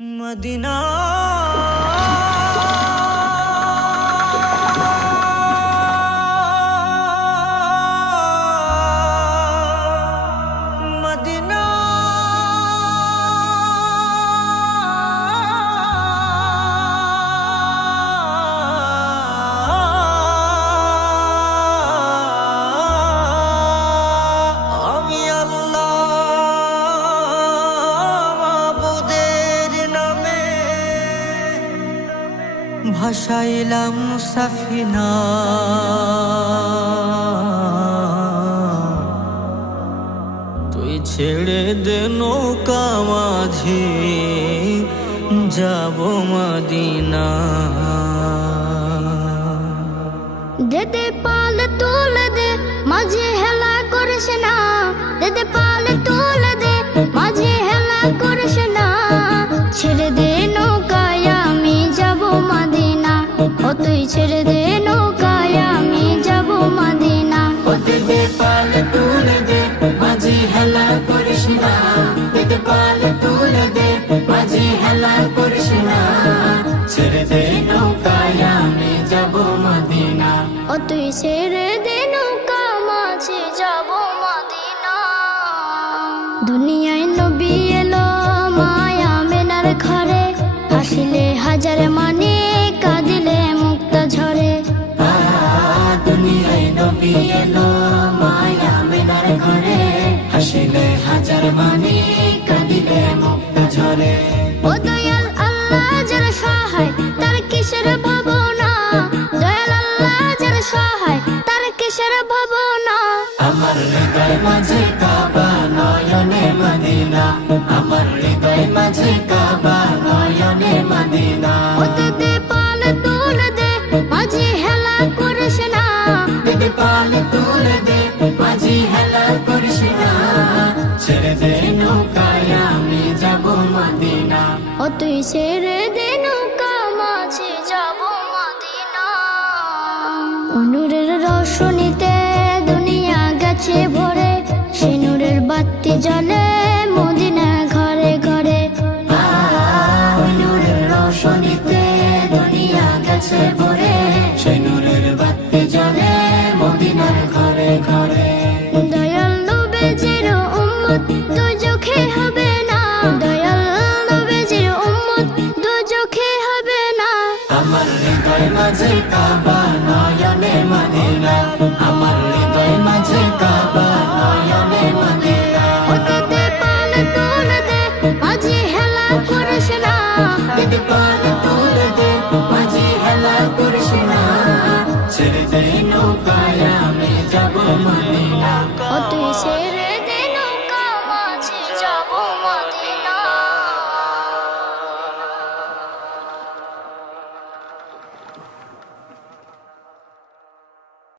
Medina Medina আমি আল্লাহ মাবুদের নামে ভাসাইলাম সাফিনা, তুই ছেড়ে দে নৌকা মাঝি যাব মদিনা। দেদে পাল তুলে দে মাঝে হেলা করিস না, দেদে পাল তুলে দে মাঝে হেলা করিস না। ছেড়ে দে নৌকায় আমি যাব মদিনা, ও তুই ছেড়ে দে নৌকায় আমি যাব মদিনা। ও দেদে পাল তুলে দে মাঝি হেলা করিস না, দেদে পাল তুলে দে মাঝি হেলা করিস না। ছেড়ে দে নৌকায় আমি যাব মদিনা, ও তুই ছেড়ে দে নৌকা মাঝে যাব মদিনা। দুনিয়ায় নবী এলো মায়া মেনার ঘরে, হাসিলে হাজার মানে কাঁদিলে মুক্তা ঝরে। দুনিয়ায় নবী এলো মায়া মেনার ঘরে, হাসিলে হাজার মানে কাঁদিলে মুক্তা ঝরে। ও দয়াল আল্লাহ যার সহায় তার কিসের ভাবনা, দয়াল আল্লাহ যার সহায় তার কিসের ভাবনা। আমার হৃদয় মাঝে কাবা নয়নে মদিনা, আমার হৃদয় মাঝে কাবা নয়নে মদিনা। ও দেদে পাল তুলে দে মাঝে হেলা করিস না, দেদে পাল তুলে দে মাঝি হেলা করিস না। ছেড়ে দে নৌকায় আমি যাব মদিনা, ও তুই ছেড়ে দে নৌকা মাঝে যাব মদিনা। নূরের রোশনীতে দুনিয়া গেছে ভরে, সে নূরের বাতি জ্বলে মদিনা ঘরে ঘরে। নূরের রোশনীতে দুনিয়া গেছে ভরে, সেই নূরের বাতি জ্বলে মদিনার ঘরে ঘরে। দয়াল নবীজির উম্মত দুজখে হবে না, দয়াল নবীজির উম্মত দুজখে হবে না। আমার হৃদয় মাঝে কাবা নয়নে মদিনা, আমার হৃদয় মাঝে কাবা নয়নে মদিনা। ও দেদে পাল তুলে দে মাঝে হেলা করিস না, দেদে পাল তুলে দে মাঝি হেলা করিস না। ছেড়ে দে নৌকায় আমি যাব মদিনা,